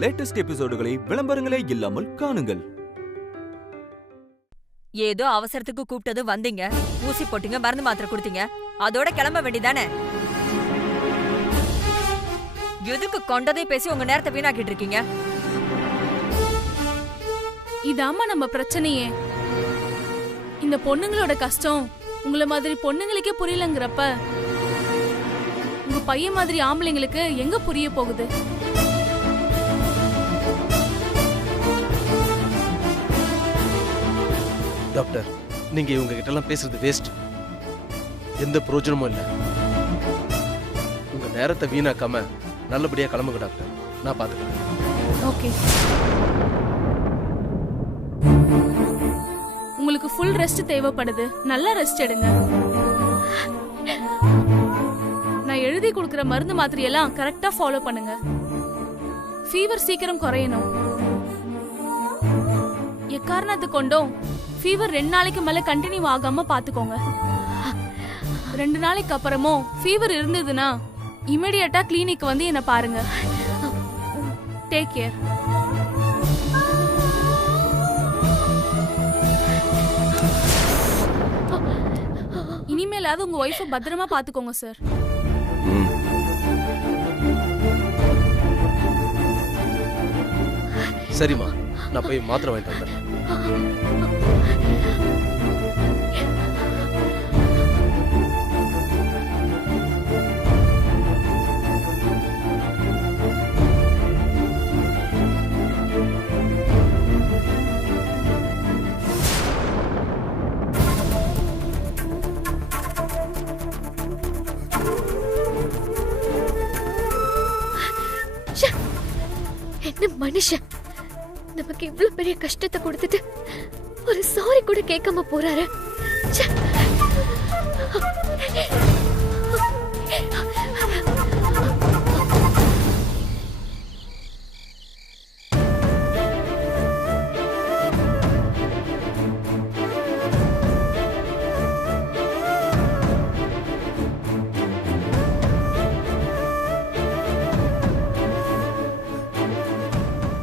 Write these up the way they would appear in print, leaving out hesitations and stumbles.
Latest எபிசோடுகளை விளம்பரங்களே இல்லாமல் காணுங்கள். ஏதோ அவசரத்துக்கு கூப்பிட்டது வந்தீங்க, ஊசி போட்டீங்க, மருந்து மாத்திரை கொடுத்தீங்க, அதோட கிளம்ப வேண்டியதானே? எதுக்கு கொண்டதை பேசி உங்க நேரத்தை வீணாக்கிட்டு இருக்கீங்க? இதாம்மா நம்ம பிரச்சனையே. இந்த பொண்ணுங்களோட கஷ்டம் உங்கள மாதிரி பொண்ணுங்களுக்கே புரியலங்கிறப்ப உங்க பையன் மாதிரி ஆம்பளைங்களுக்கு எங்க புரிய போகுது? டாக்டர், நீங்க இவங்க கிட்ட எல்லாம் பேசுறது வேஸ்ட். எந்த பிரயோஜனமும் இல்லை. உங்க நேரத்தை வீணாக்காம நல்லபடியா கிளம்புங்க டாக்டர். நான் பாத்துக்கிறேன். ஓகே. உங்களுக்கு ஃபுல் ரெஸ்ட் தேவைப்படுது. நல்லா ரெஸ்ட் எடுங்க. நான் எழுதி கொடுக்கிற மருந்து மாத்திரையெல்லாம் கரெக்டா ஃபாலோ பண்ணுங்க. ஃபீவர் சீக்கிரம் குறையணும். எக்காரணத்து கொண்டும் ஃபீவர் 2 நாளைக்கு மேல கண்டினியூ ஆகாம பாத்துக்கோங்க. 2 நாளைக்கு அப்புறமும் ஃபீவர் இருந்ததுன்னா இமிடியேட்டா கிளினிக் வந்து என்ன பாருங்க. Take care. இனிமேலாவது உங்க ஒய்ஃபை பத்திரமா பாத்துக்கோங்க சார். சரிம்மா, நான் போய் மாத்திரை வாங்கிட்டு வந்துடுறேன். என்ன மனுஷன் நமக்கு இவ்வளவு பெரிய கஷ்டத்தை கொடுத்துட்டு ஒரு சாரி கூட கேட்காம போறாரு.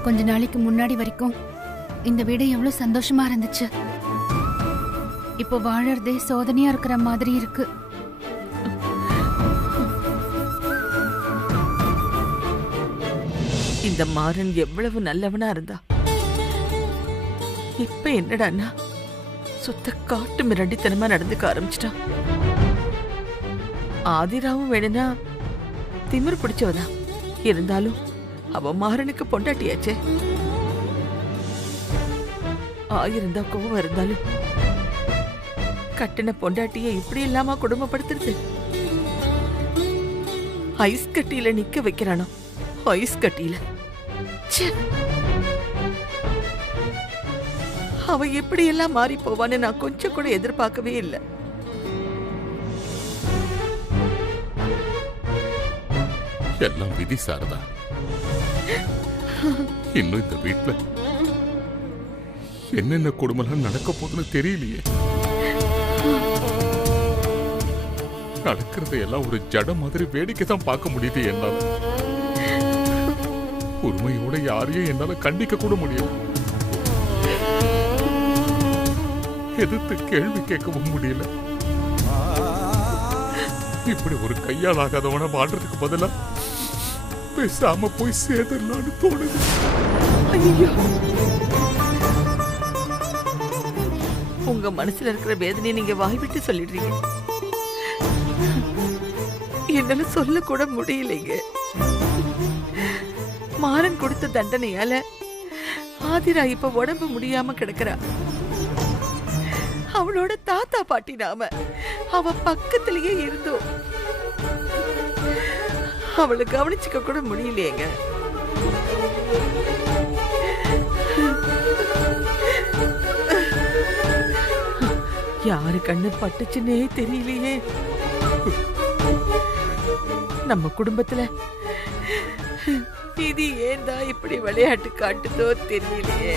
கொஞ்ச நாளைக்கு முன்னாடி வரைக்கும் இந்த வீடு எவ்வளவு சந்தோஷமா இருந்துச்சு. இப்போ வாழறதே சோதனையா இருக்கிற மாதிரி இருக்கு. இந்த மாறன் எவ்வளவு நல்லவனா இருந்தா, இப்ப என்னடான்னா சுத்த காட்டு மிரண்டித்தனமா நடந்துக்க ஆரம்பிச்சிட்டான். ஆதிராவும் வேணும்னா திமிர் பிடிச்சவதான், இருந்தாலும் அவ மாறனுக்கு பொண்டாட்டியாச்சே. 1000 கோவம் இருந்தாலும் கட்டின பொண்டாட்டிய இப்படி இல்லாம குடும்பப்படுத்துறது. ஐஸ் கட்டியில நிக்க வைக்கிறானோ, ஐஸ் கட்டியில. அவ எப்படி எல்லாம் மாறி போவான்னு நான் கொஞ்சம் கூட எதிர்பார்க்கவே இல்லை. எல்லாம் விதி சாரதா. இன்னும் இந்த வீட்டுல என்னென்ன கொடுமைலாம் நடக்க போகுதுன்னு தெரியலையே. நடக்கிறத எல்லாம் ஒரு ஜட மாதிரி வேடிக்கை தான் பார்க்க முடியுது என்னால. உரிமையோட யாரையும் என்னால கண்டிக்க கூட முடியல. எதிர்த்து கேள்வி கேட்கவும் முடியல. இப்படி ஒரு கையால் ஆகாதவன வாழ்றதுக்கு பதிலா பேசாம போய் சேர்ந்துடலான்னு தோணுது. உங்க மனசுல இருக்கிற வேதனையை நீங்க வாய்விட்டு சொல்லிடுறீங்க. என்னால சொல்ல கூட முடியலைங்க. மாறன் கொடுத்த தண்டனையால ஆதிரா இப்ப உடம்பு முடியாம கிடக்குறா. அவளோட தாத்தா பாட்டி நாம அவ பக்கத்திலேயே இருந்தோம். அவளை கவனிச்சுக்க கூட முடியலையேங்க. யாரு கண்ணு பட்டுச்சுன்னே தெரியலையே. நம்ம குடும்பத்துல இது ஏன் தான் இப்படி விளையாட்டு காட்டுதோ தெரியலையே.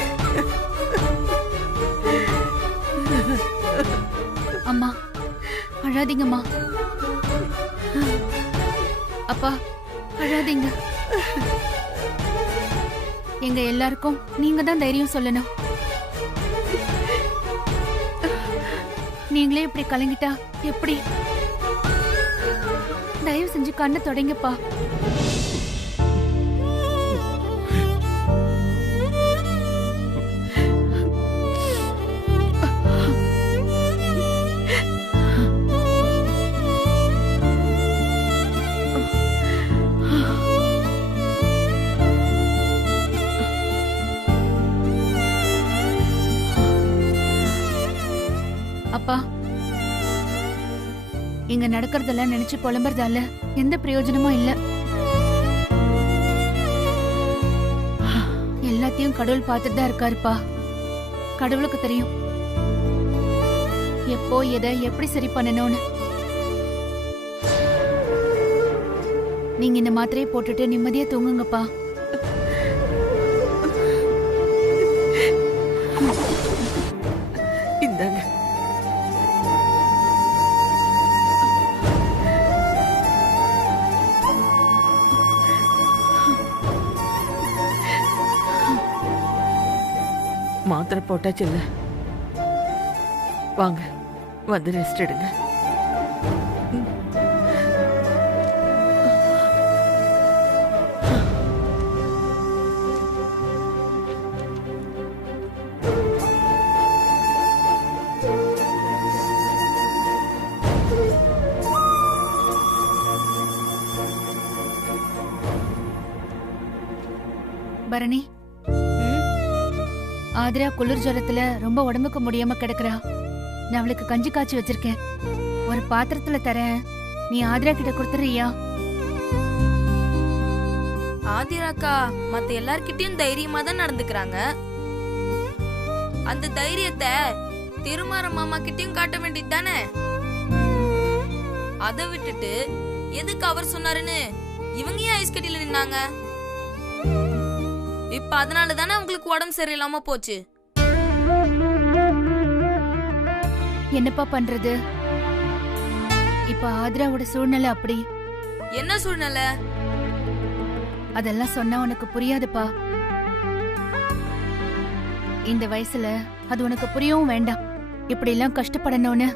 அம்மா அழாதீங்கம்மா. அப்பா அழாதீங்க. எங்க எல்லாருக்கும் நீங்க தான் தைரியம் சொல்லணும். நீங்களே இப்படி கலங்கிட்டா எப்படி? தயவு செஞ்சு கண்ணை தொடங்கப்பா. அப்பா, இங்க நடக்கிறதெல்லாம் நினைச்சு புலம்புறதால எந்த பிரயோஜனமும் இல்ல. எல்லாத்தையும் கடவுள் பார்த்துட்டு தான் இருக்காருப்பா. கடவுளுக்கு தெரியும் எப்போ எதை எப்படி சரி பண்ணணும்னு. நீங்க இந்த மாத்திரையை போட்டுட்டு நிம்மதியா தூங்குங்கப்பா. இந்தாங்க. மாத்திரை போட்டாச்சு இல்ல? வாங்க வந்து ரெஸ்ட் எடுங்க. பரணி, ஆதிரா குளிர் ஜலத்துல ரொம்ப உடம்புக்கு முடியாம கிடக்குறா. நான் அவளுக்கு கஞ்சி காய்ச்சி வச்சிருக்கேன். ஒரு பாத்திரத்துல தரேன், நீ ஆதிரா கிட்ட கொடுத்துறியா? ஆதிராக்கா மத்த எல்லார்கிட்டயும் தைரியமா தான் நடந்துக்கிறாங்க. அந்த தைரியத்தை திருமார மாமா கிட்டயும் காட்ட வேண்டியது தானே. அதை விட்டுட்டு எதுக்கு அவர் சொன்னாருன்னு இவங்க ஏன் ஐஸ் கட்டில நின்னாங்க? இப்ப அதனால தானே உங்களுக்கு உடம்பு சரியில்லாம போச்சு. என்னப்பா பண்றது? இப்ப ஆதிராவோட சூழ்நிலை அப்படி. என்ன சூழ்நிலை? அதெல்லாம் சொன்னா உனக்கு புரியாதுப்பா. இந்த வயசுல அது உனக்கு புரியவும் வேண்டாம். இப்படி எல்லாம் கஷ்டப்படணும்னு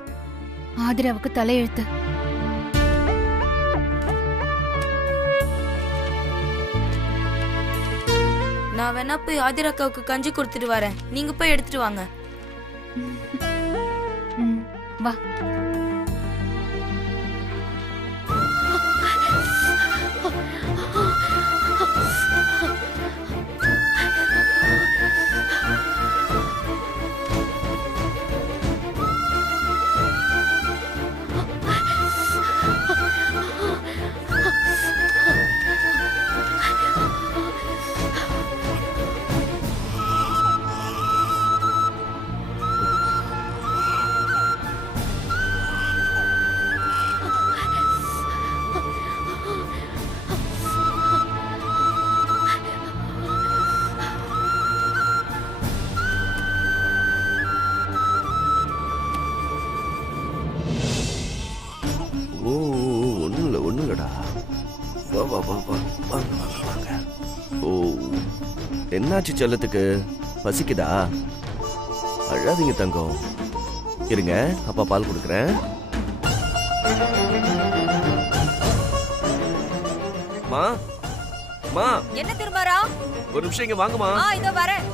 ஆதிராவுக்கு தலையெழுத்து. நான் வேணா போய் ஆதிராக்காவுக்கு கஞ்சி கொடுத்துட்டு வரேன், நீங்க போய் எடுத்துட்டு வாங்க. வா. என்னாச்சு செல்லத்துக்கு? பசிக்குதா? அழாதீங்க தங்கம். இருங்க, அப்பா பால் கொடுக்குறேன். மா மா, என்ன திருமாரா? ஒரு நிமிஷம் இங்க வாங்கம்மா. இதோ வரேன்.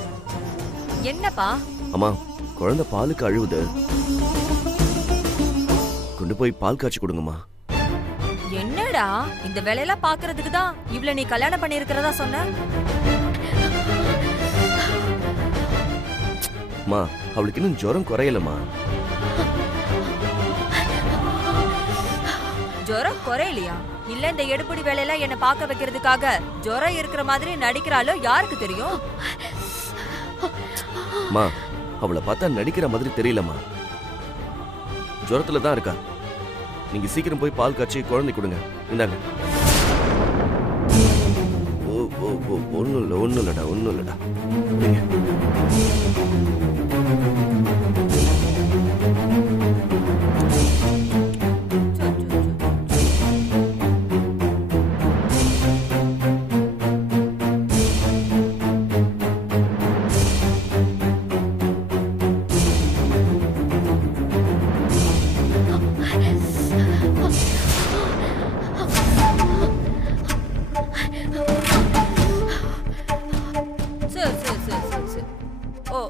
என்னப்பா? அம்மா, குழந்தை பாலுக்கு அழுவுது. கொண்டு போய் பால் காய்ச்சி கொடுங்கம்மா. என்னடா இந்த வேலையெல்லாம் பாக்குறதுக்கு தான் இவ்ளோ நீ கல்யாணம் பண்ணி இருக்கிறதா சொன்ன? மா, அவளுக்கு இன்னும் ஜுரம் குறையலமா. ஜுரம் குறையலையா? இல்ல இந்த எடுப்படி வேலையெல்லாம் என்ன பாக்க வைக்கிறதுக்காக ஜுரம் இருக்கிற மாதிரி நடிக்கிறாளோ யாருக்கு தெரியும்? மா, அவளை பார்த்தா நடிக்கிற மாதிரி தெரியலமா. ஜுரத்துல தான் இருக்கா. நீங்க சீக்கிரம் போய் பால் காய்ச்சி குழந்தை கொடுங்க. இந்தாங்க. ஒன்னும் இல்லடா.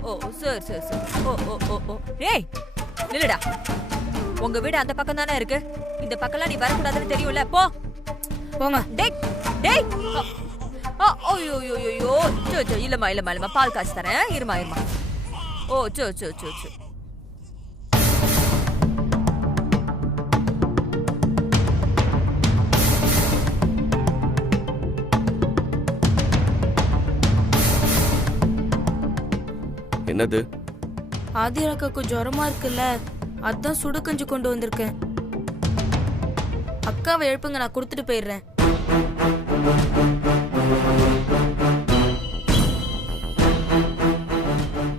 ஓ சரி சரி சரி. ஓ ஓ ஓ ஓ. ஏய் நில்லுடா. உங்க வீடு அந்த பக்கம் தானே இருக்கு. இந்த பக்கம்லாம் நீ வரக்கூடாதுன்னு தெரியும்ல. போ போங்க. டேய் டேய். ஐயோ ஐயோ ஐயோ. சோ இல்லம்மா பால் காசு தரேன். இருமா. ஓ சோ. என்னது? ஆதிராக்காக்கு ஜுரமா இருக்குல்ல, அதான் சுடு கஞ்சி கொண்டு வந்திருக்கேன். அக்காவை எழுப்புங்க, நான் கொடுத்துட்டு போயிடுறேன்.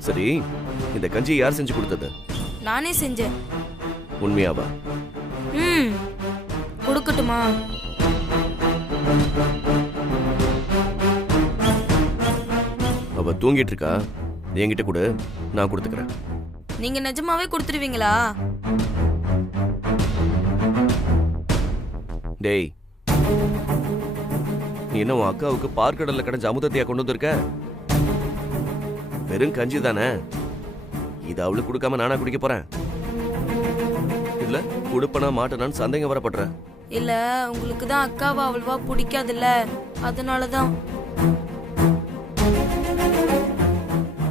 சரி, இந்த கஞ்சி யார் செஞ்சு கொடுத்தது? நானே செஞ்சேன். உண்மையாவா? கொடுக்கட்டுமா? அவ தூங்கிட்டு இருக்கா, என்கிட்ட கொடு, நான் கொடுத்துக்கிறேன். நீங்க நிஜமாவே கொடுத்துருவீங்களா? டேய், நீ என்ன உன் அக்காவுக்கு பார்க்கடல்ல கிடைச்ச அமுதத்தையா கொண்டு வந்திருக்க? வெறும் கஞ்சி தானே, இது அவளுக்கு கொடுக்காம நானா குடிக்க போறேன்? இல்ல கொடுப்பனா மாட்டனான்னு சந்தேகம் வரப்படுறேன். இல்ல, உங்களுக்கு தான் அக்காவை அவ்வளவா பிடிக்காதுல்ல, அதனாலதான்.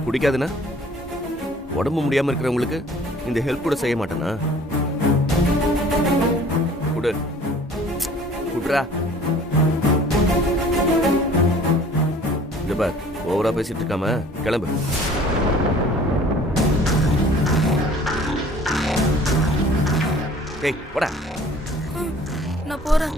பிடிக்காதுன்னா உடம்பு முடியாம இருக்கிறவங்களுக்கு இந்த ஹெல்ப் கூட செய்ய மாட்டேனா? குடுறா. இந்த பார், ஓவரா பேசிட்டு இருக்காம கிளம்பு. டேய் போடா. நான் போறேன்.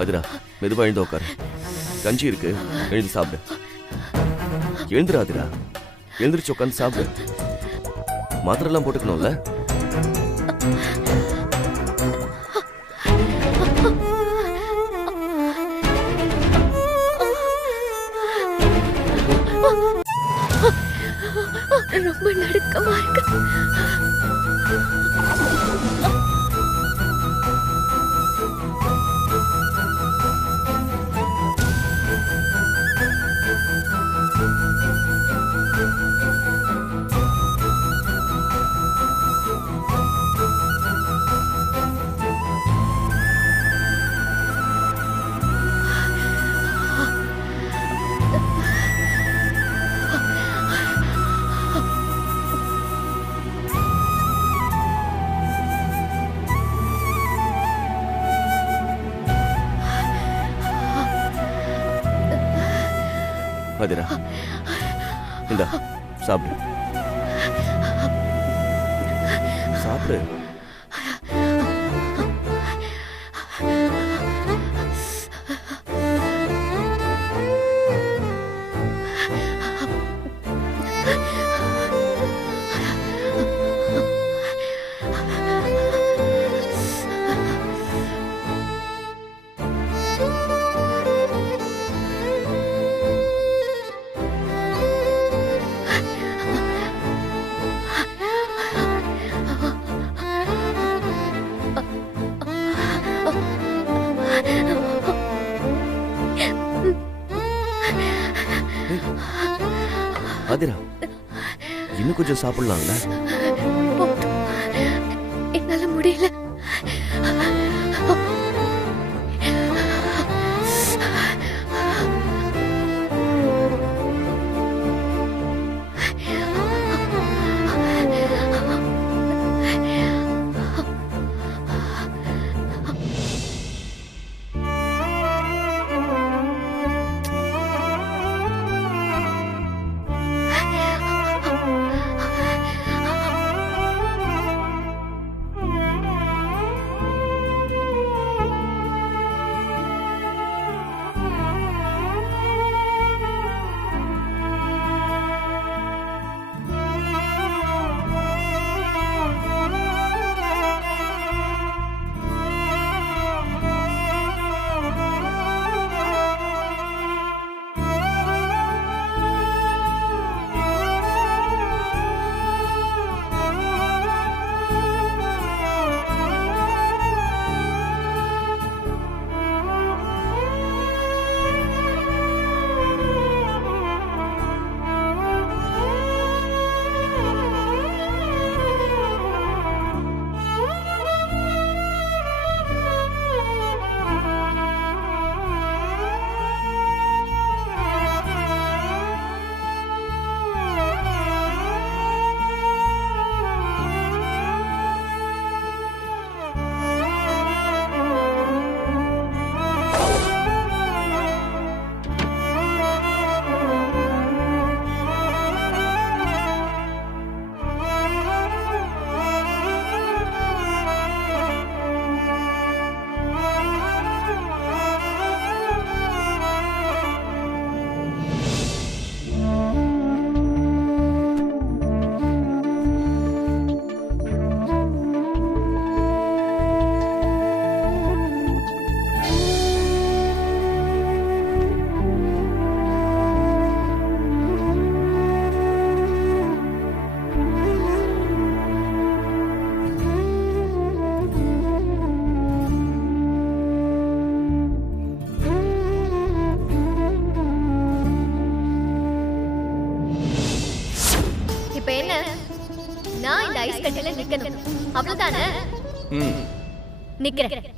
அதிரா, மெதுவா எழுந்து உட்காரு. கஞ்சி இருக்கு, எழுந்து சாப்பிடு. எழுந்துரு அதிரா, எழுந்திரிச்சு உட்காந்து சாப்பிடு. மாத்திரை எல்லாம் போட்டுக்கணும்ல. ரொம்ப நடுக்கமா இருக்கு. அதிரா, இந்தா சாப்பிடு. சாப்பிடு. அதிரா, இன்னும் கொஞ்சம் சாப்பிடலாம்ல? என்னால முடியல. ஐஸ் கட்டில நிக்கணும். அவ்வளவுதானே? நிக்கிறேன்.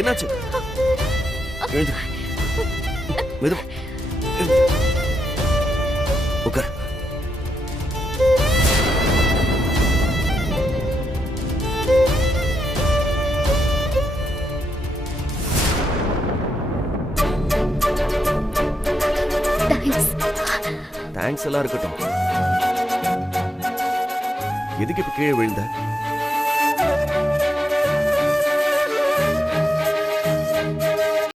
என்னாச்சு? எழுந்து மெதுவா உட்கார். தேங்க்ஸ் எல்லாம் இருக்கட்டும். எதுக்கு இப்ப கீழே விழுந்த?